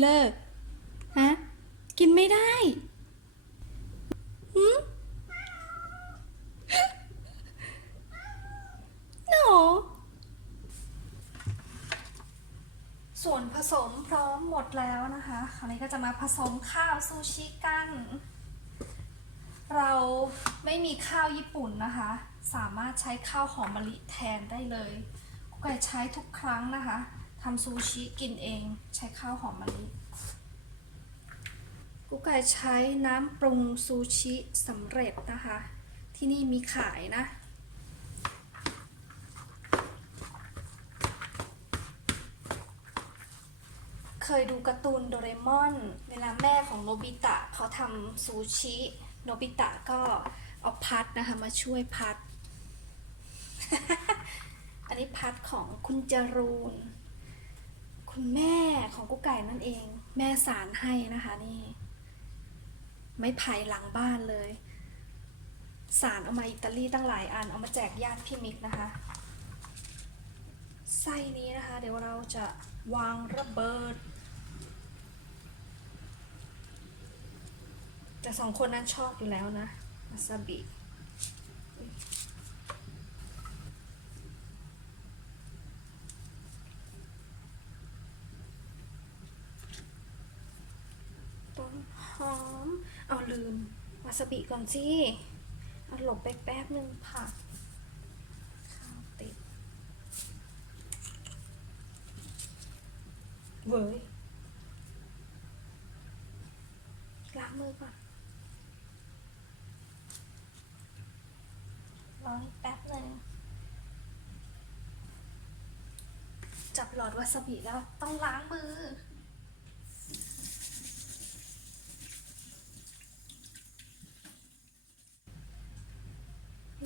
เลิก ฮะ กินไม่ได้หืมหนูส่วนผสมพร้อมหมดแล้วนะคะ คราวนี้ก็จะมาผสมข้าวซูชิกัน เราไม่มีข้าวญี่ปุ่นนะคะ สามารถใช้ข้าวหอมมะลิแทนได้เลยกุ๊กไก่ใช้ทุกครั้งนะคะ ทำซูชิกินเองใช้ข้าวหอมมะลิกุ๊กไก่ใช้น้ำปรุงซูชิสำเร็จนะคะ ที่นี่มีขายนะ เคยดูการ์ตูนโดเรมอน เวลาแม่ของโนบิตะเขาทำซูชิโนบิตะก็เอาพัดนะคะมาช่วยพัด อันนี้พัดของคุณจรูน คุณแม่ของกุ๊กไก่นั่นเอง แม่สารให้นะคะนี่ ไม่ไผ่หลังบ้านเลย สารเอามาอิตาลีตั้งหลายอัน เอามาแจกญาติพี่มิกนะคะไส้นี้นะคะ เดี๋ยวเราจะวางระเบิด แต่สองคนนั้นชอบอยู่แล้วนะวาซาบิต้นหอม เอาลืม วาซาบิก่อนสิเอาหลบไปแป๊บนึงผักข้าวติดเว้ยล้างมือก่อนรออีกแป๊บหนึ่งจับหลอดวาซาบิแล้วต้องล้างมือ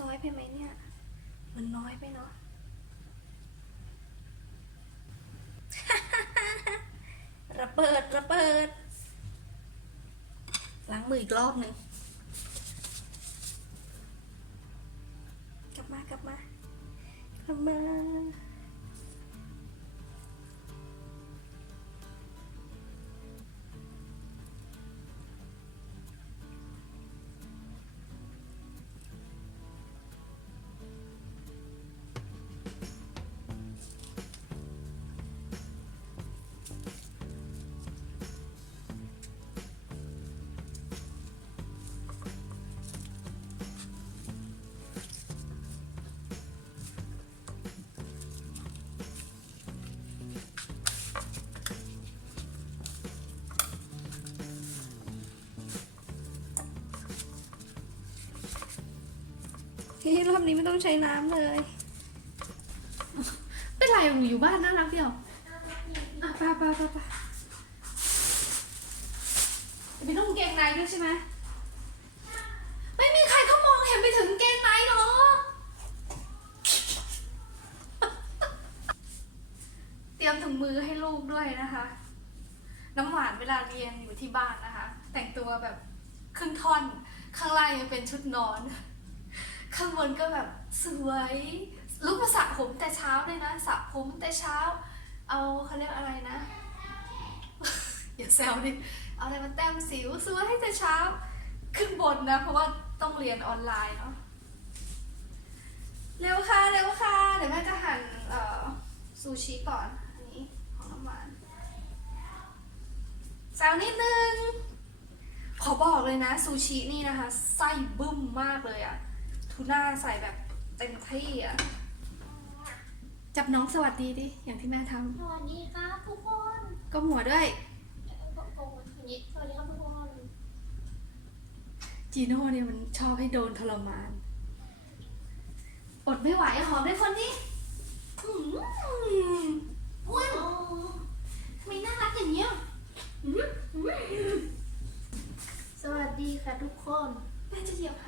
น้อยไปไหมเนี่ย มันน้อยไปเนาะระเบิดระเบิด ล้างมืออีกรอบหนึ่งกลับมากลับมากลับมา ที่รอบนี้ไม่ต้องใช้น้ำเลย เป็นไรหนูอยู่บ้านน่ารักเดียวอะไปไปไปไปจะไปนุ่งเกงในด้วยใช่ไหมไม่มีใครเขามองเห็นไปถึงเกงในหรอเตรียมถุงมือให้ลูกด้วยนะคะ น้ำหวานเวลาเรียนอยู่ที่บ้านนะคะ แต่งตัวแบบครึ่งท่อน ข้างล่างยังเป็นชุดนอน ข้างบนก็แบบสวยลูกมาสระผมแต่เช้าเลยนะสระผมแต่เช้า เอาเขาเรียกอะไรนะ อย่าแซวดิเอาอะไรมาแต้มสิวสวยให้แต่เช้า ขึ้นบนนะ เพราะว่าต้องเรียนออนไลน์เนาะเร็วค่ะเร็วค่ะเดี๋ยวแม่จะหั่นซูชิก่อนอันนี้ของน้ำหวานแซวนิดนึงขอบอกเลยนะซูชินี่นะคะไส้บึ้มมากเลยอะ ทูน่าใส่แบบเต็มที่อะจับน้องสวัสดีดิ อย่างที่แม่ทสวัสดีครับทุกคนำก็หัวด้วยโอ้โหอย่างนี้สวัสดีครับทุกคนจีโน่เนี่ยมันชอบให้โดนทรมาน อดไม่ไหวหอมได้คนนี้อื้อหืออ้วนทำไมน่ารักอย่างเงี้ยอื้อหือสวัสดีค่ะทุกคน แม่จะเหยียบห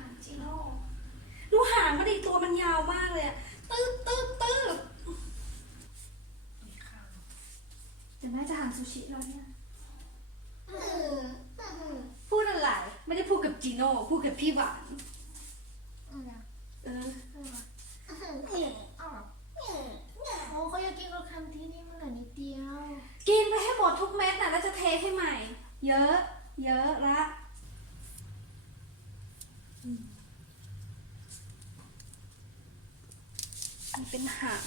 างจีโน่ดูหางมันดิตัวมันยาวมากเลยอะตืดตืดตืดเดี๋ยวแม่จะหั่นซูชิแล้วเนี่ยเออเออพูดอะไร ไม่ได้พูดกับจีโน่พูดกับพี่หวานอะไรเออเออเออเออโอ้เขาอยากกินกับคำที่นี่มันเหลือนิดเดียว กิกินไปให้หมดทุกเม็ดนะแล้วจะเทให้ใหม่ เยอะ เยอะละ มันเป็นหาง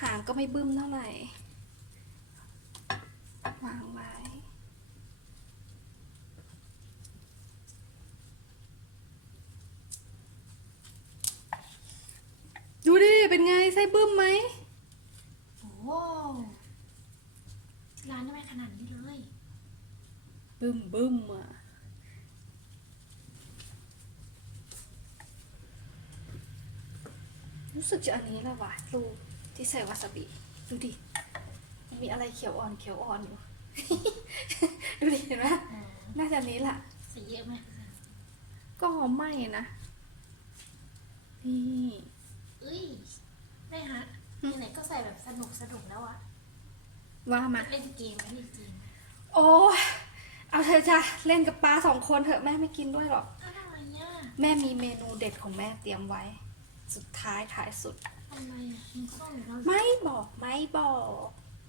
หางก็ไม่บึ้มเท่าไหร่วางไว้ ดูดิ เป็นไง ไส้บึ้มไหมโอ้โหร้านทำไมขนาดนี้เลย บึ้มบึ้มอะ รู้สึกจะอันนี้แหละว่ะลูกที่ใส่วาซาบิ ดูดิ มันมีอะไรเขียวอ่อนเขียวอ่อนอยู่ ดูดิเห็นไหมอ่าน่าจะอันนี้แหละใส่เยอะไหมก็ไม่นะ นี่เอ้ยแม่ฮะไหนๆก็ใส่แบบสนุกสนุกแล้วอะว่ามา เล่นเกมไหมเล่นเกมโอ้ยเอาเธอะจ้ะเล่นกับปลาสองคนเถอะแม่ไม่กินด้วยหรอก อะไรเนี่ย แม่มีเมนูเด็ดของแม่เตรียมไว้ สุดท้ายท้ายสุดอะไรอะมันส้มหรือเราไม่บอกไม่บอก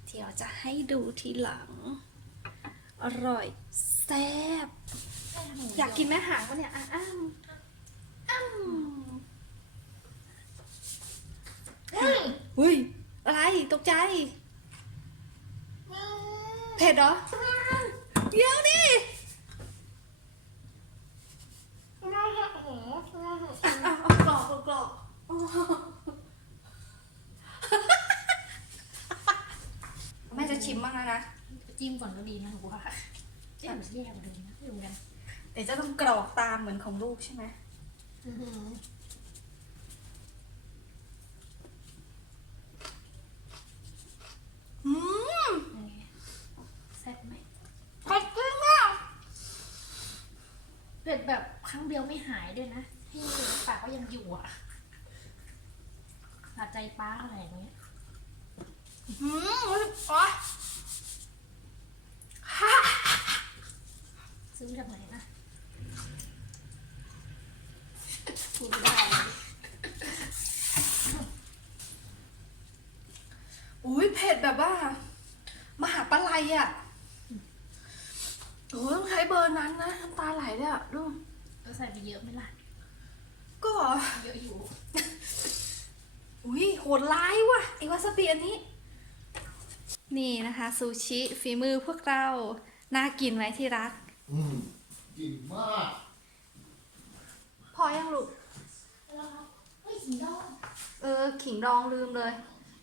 เดี๋ยวจะให้ดูทีหลัง อร่อยแซ่บแม่ทำอย่างเดีวอยากกินแม่หางปะเนี่ยอะอ้ำอ้ำอืมเฮ้ย อะไรตกใจ เผ็ดเหรอ เดี๋ยวดิน่าจะโอ้โหน่าจะอะเอากรอบเอากรอบอ๋อ แม่จะชิมบ้างแล้วนะจิ้มก่อนก็ดีนะหนูว่าจิ้มแย่กว่าเดิมนะไม่รู้กันเดี๋ยวจะต้องกรอกตามเหมือนของลูกใช่ไหมอื้อหืออืมยังไงแซ่บไหมเผ็ดจริงอะเผ็ดแบบครั้งเดียวไม่หายด้วยนะที่ปากก็ยังอยู่อะ หาใจป้าอะไรอย่างเงี้ยอืมโอ๊ยซื้อจากไหนนะพูดไม่ได้เลยอุ้ยเผ็ดแบบว่า มหาปลาไหลอะโอ้ยต้องใช้เบอร์นั้นนะน้ำตาไหลเลยอะดู แล้วใส่ไปเยอะไหมล่ะ ก็ เยอะอยู่ อุ้ยโหดร้ายว่ะไอวาซาบิอันนี้ นี่นะคะ ซูชิฝีมือพวกเรา น่ากินไหมที่รัก อืมกินมากพอยังลูกแล้วครับเฮ้ยสีดองเออ ขิงดองลืมเลย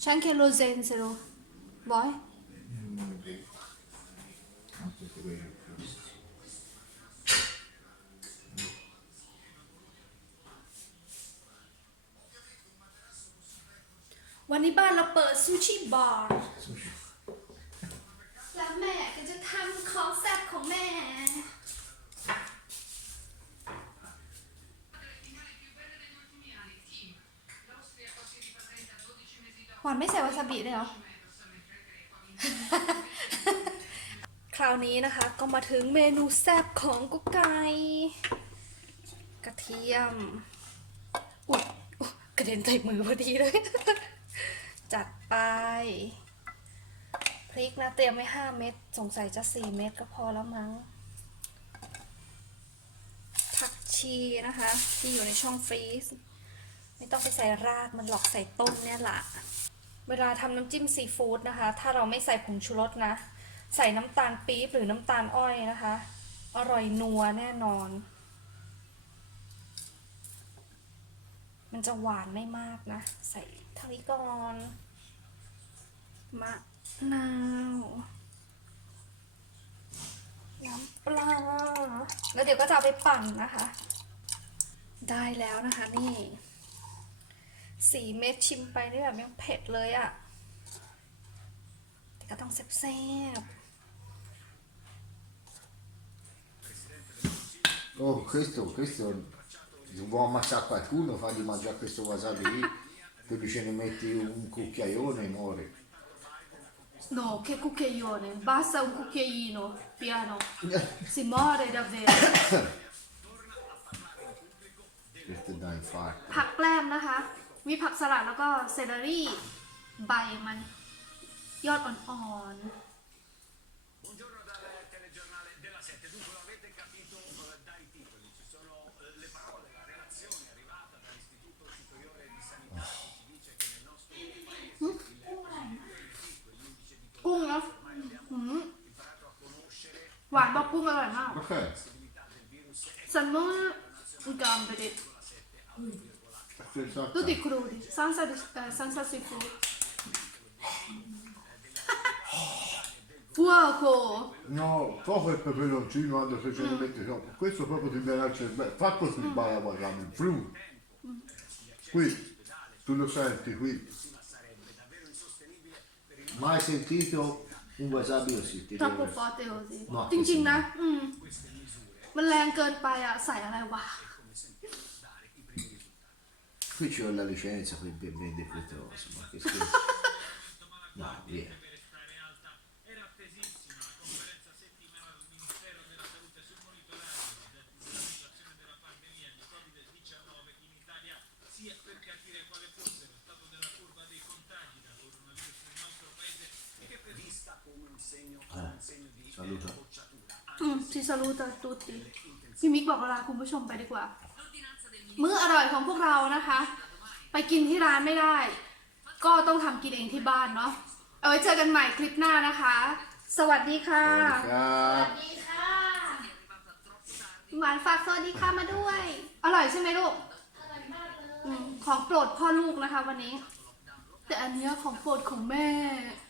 ฉันเคโลเซนเซโรบอย Anche quello. วันนี้บ้านเราเปิด ซูชิบาร์ Sushi. แล้วแม่ก็จะทำของแซ่บของแม่ หวานไม่ใส่วาซาบิเลยเหรอ คราวนี้นะคะก็มาถึงเมนูแซ่บของกุ๊กไก่กระเทียม อุ๊ยอุ๊ยกระเด็นใส่มือพอดีเลย จัดไป พริกนะเตรียมไว้ห้าเม็ดสงสัยจะสี่เม็ดก็พอแล้วมั้ง ผักชีนะคะ ที่อยู่ในช่องฟรีซไม่ต้องไปใส่รากมันหลอกใส่ต้มเนี่ยแหละเวลาทำน้ำจิ้มซีฟู้ดนะคะ ถ้าเราไม่ใส่ผงชูรสนะ ใส่น้ำตาลปี๊บหรือน้ำตาลอ้อยนะคะ อร่อยนัวแน่นอน มันจะหวานไม่มากนะ ใส่ ท่านี้ก่อนมะนาว น้ำปลา แล้วเดี๋ยวก็จะเอาไปปั่นนะคะ ได้แล้วนะคะนี่สี่เม็ดชิมไปนี่แบบยังเผ็ดเลยอะ่ะ แต่ก็ต้องแซ่บ Oh, questo, questo se vuoi ammazzare qualcuno, fagli mangiare questo wasabi lì, poi ce ne metti un cucchiaione e muore. ๆ no che cucchiaione basta un cucchiaino piano si muore davvero Questo dà infarto. ผักแกล้มนะคะ มีผักสลัดแล้วก็เซเลอรี่ ใบมัน ยอดอ่อนๆ กกุ้งอร่อยมาก Ok, del virus è Sanno un gamberi. senza... Tutti crudi, senza, eh, senza seafood. Fuoco! No, togli il peperoncino quando se ce ne metti sopra. Questo proprio ti viene al cervello. Fa così, vai a guardare, il flu. Qui, tu lo senti qui. Mai sentito un wasabi così? Ti troppo devo- forte così เนาะจริงๆนะ อืม มันแรงเกินไปอะ ใส่อะไรวะ Qui c'ho la licenza per ben vendere queste cose, ma che schifo. No, via. Era attesissima la conferenza per vista come un segno, come un segno di Saluta. bocciatura. อืมซิซาลูตาตุติพี่มิกบอกลาคุณผู้ชมไปดีกว่า มื้ออร่อยของพวกเรานะคะ ไปกินที่ร้านไม่ได้ ก็ต้องทำกินเองที่บ้านเนาะ เอาไว้เจอกันใหม่คลิปหน้านะคะ สวัสดีค่ะ Ciao. ดีค่ะ หวานฝากสวัสดีค่ะมาด้วย อร่อยใช่ไหมลูกอร่อยมากเลย อืมของโปรดพ่อลูกนะคะ วันนี้ แต่อันเนี้ยของโปรดของแม่อ